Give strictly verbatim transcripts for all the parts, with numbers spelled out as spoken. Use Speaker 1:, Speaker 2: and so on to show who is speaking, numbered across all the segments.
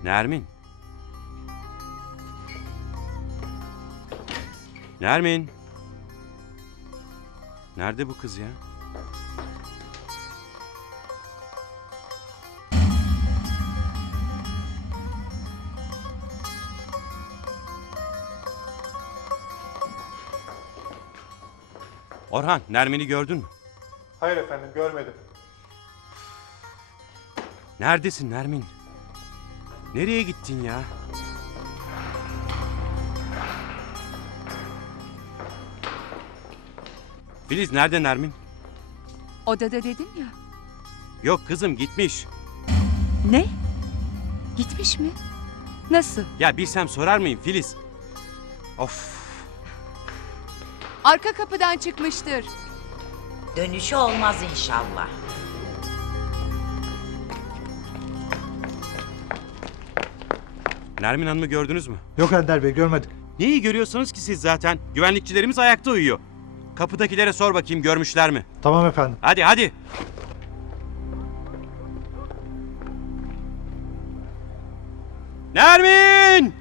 Speaker 1: Nermin. Nermin. Nerede bu kız ya? Orhan, Nermin'i gördün mü?
Speaker 2: Hayır efendim, görmedim.
Speaker 1: Neredesin Nermin? Nereye gittin ya? Filiz nerede Nermin?
Speaker 3: Odada dedim ya.
Speaker 1: Yok kızım gitmiş.
Speaker 3: Ne? Gitmiş mi? Nasıl?
Speaker 1: Ya bilsem sorar mıyım Filiz? Of.
Speaker 3: Arka kapıdan çıkmıştır.
Speaker 4: Dönüşü olmaz inşallah.
Speaker 1: Nermin Hanım'ı gördünüz mü?
Speaker 2: Yok Ender Bey, görmedik.
Speaker 1: Neyi görüyorsunuz ki siz zaten? Güvenlikçilerimiz ayakta uyuyor. Kapıdakilere sor bakayım görmüşler mi?
Speaker 2: Tamam efendim.
Speaker 1: Hadi hadi. Nermin!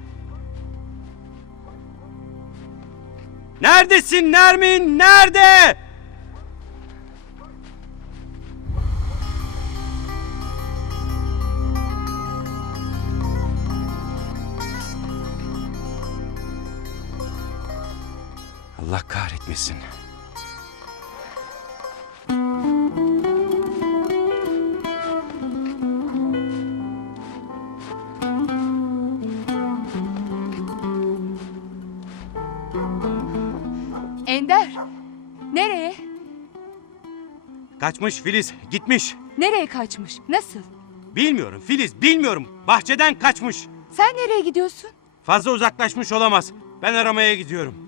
Speaker 1: Neredesin Nermin? Nerede? Allah kahretmesin.
Speaker 3: Ender. Nereye?
Speaker 1: Kaçmış Filiz, gitmiş.
Speaker 3: Nereye kaçmış? Nasıl?
Speaker 1: Bilmiyorum Filiz, bilmiyorum. Bahçeden kaçmış.
Speaker 3: Sen nereye gidiyorsun?
Speaker 1: Fazla uzaklaşmış olamaz. Ben aramaya gidiyorum.